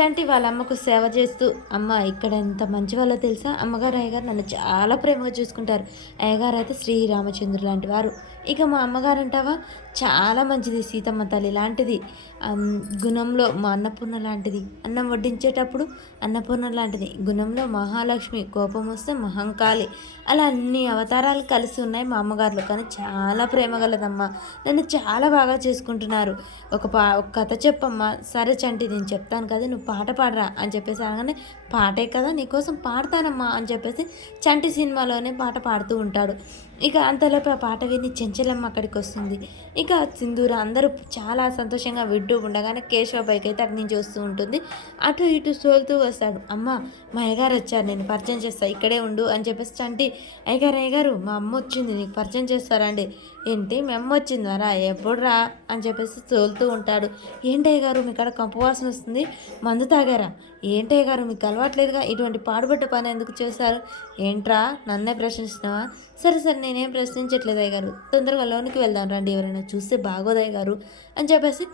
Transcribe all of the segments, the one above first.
చంటి వాళ్ళ అమ్మకు సేవ చేస్తూ అమ్మ ఇక్కడ ఎంత మంచి వాళ్ళో తెలుసా? అమ్మగారు అయ్యగారు నన్ను చాలా ప్రేమగా చూసుకుంటారు. అయ్యగారు అయితే శ్రీరామచంద్రుడు లాంటి వారు. ఇక మా అమ్మగారు అంటావా? చాలా మంచిది సీతమ్మ తల్లి లాంటిది. గుణంలో మా అన్నపూర్ణ లాంటిది. అన్నం వడ్డించేటప్పుడు అన్నపూర్ణ లాంటిది. గుణంలో మహాలక్ష్మి కోపం వస్తే మహంకాళి. అలా అన్ని అవతారాలు కలిసి ఉన్నాయి మా అమ్మగారులో. కానీ చాలా ప్రేమ గలదమ్మా. నన్ను చాలా బాగా చేసుకుంటున్నారు. ఒక పా ఒక కథ చెప్పమ్మా. సరే చంటి నేను చెప్తాను కదా నువ్వు పాట పాడరా అని చెప్పేసి అనగానే పాటే కదా నీకోసం పాడతానమ్మా అని చెప్పేసి చంటి సినిమాలోనే పాట పాడుతూ ఉంటాడు. ఇక అంతలోపు ఆ పాట విని చెంచలమ్మ అక్కడికి వస్తుంది ఇక సింధూర అందరూ చాలా సంతోషంగా వింటూ ఉండగానే కేశవ బైక్ అయితే అటు నుంచి వస్తూ ఉంటుంది. అటు ఇటు సోలుతూ వస్తాడు. అమ్మ మా అయ్యగారు వచ్చారు నేను పరిచయం చేస్తాను ఇక్కడే ఉండు అని చెప్పేసి చంటి అయ్యగారు అయ్యగారు మా అమ్మ వచ్చింది నీకు పరిచయం చేస్తారండి ఏంటి? మీ అమ్మ వచ్చిందారా ఎప్పుడు రా అని చెప్పేసి తోలుతూ ఉంటాడు. ఏంటయ్య గారు మీ కాడ కంపు వాసన వస్తుంది? మందు తాగారా? ఏంటయ్య గారు మీకు అలవాట్లేదుగా? ఇటువంటి పాడుబడ్డ పని ఎందుకు చేశారు? ఏంట్రా నన్నే ప్రశ్నిస్తున్నావా? సరే సరే నేనేం ప్రశ్నించట్లేదు అయ్యగారు తొందరగా లోనికి వెళ్దాం రండి ఎవరైనా చూస్తే బాగోదయ్య గారు అని చెప్పేసి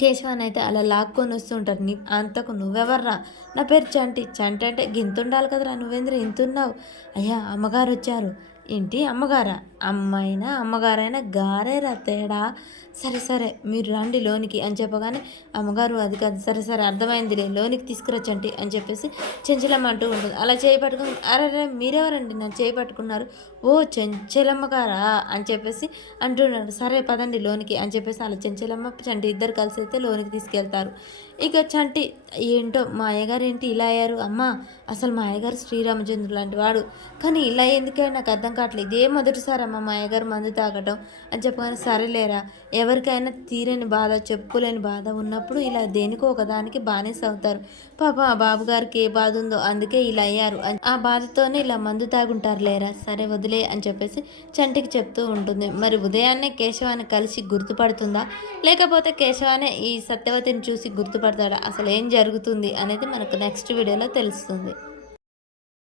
కేశవాన్ అయితే అలా లాక్కొని వస్తుంటారు నీ అంతకు నువ్వెవర్రా? నా పేరు చంటి. చంటి అంటే గింతుండాలి కదరా నువ్వేంద్ర? ఇంతున్నావు. అయ్యా అమ్మగారు వచ్చారు. ఏంటి? అమ్మగారా? అమ్మాయినా అమ్మగారైనా గారేరా తేడా? సరే సరే మీరు రండి లోనికి అని చెప్పగానే అమ్మగారు అది కాదు సరే సరే అర్థమైందిలే లోనికి తీసుకురచ్చండి అని చెప్పేసి చెంచలమ్మ అంటూ ఉంటుంది. అలా చేయి పట్టుకుని అరే మీరెవరండి? నా చేయి పట్టుకున్నారు. ఓ చెంచలమ్మగారా అని చెప్పేసి అంటున్నాడు సరే పదండి లోనికి అని చెప్పేసి అలా చెంచలమ్మ చంటి ఇద్దరు కలిసి అయితే లోనికి తీసుకెళ్తారు. ఇక చంటి ఏంటో మా అయ్యగారు ఏంటి ఇలా అయ్యారు? అమ్మా అసలు మా అయ్యగారు శ్రీరామచంద్రుడు లాంటి వాడు. కానీ ఇలా ఎందుకే నాకు అర్థం కావట్లేదు. ఇదే మొదటిసారి అమ్మ మా అయ్యగారు మందు తాగటం అని చెప్పగానే సరేలేరా ఎవరికైనా తీరని బాధ చెప్పుకోలేని బాధ ఉన్నప్పుడు ఇలా దేనికో ఒకదానికి బానిస అవుతారు. పాప ఆ బాబు గారికి ఏ బాధ ఉందో అందుకే ఇలా అయ్యారు. ఆ బాధతోనే ఇలా మందు తాగుంటారు లేరా సరే వదిలే అని చెప్పేసి చంటికి చెప్తూ ఉంటుంది. మరి ఉదయాన్నే కేశవాన్ని కలిసి గుర్తుపడుతుందా? లేకపోతే కేశవానే ఈ సత్యవతిని చూసి గుర్తుపడతాడా? అసలు ఏం జరుగుతుంది అనేది మనకు నెక్స్ట్ వీడియోలో తెలుస్తుంది.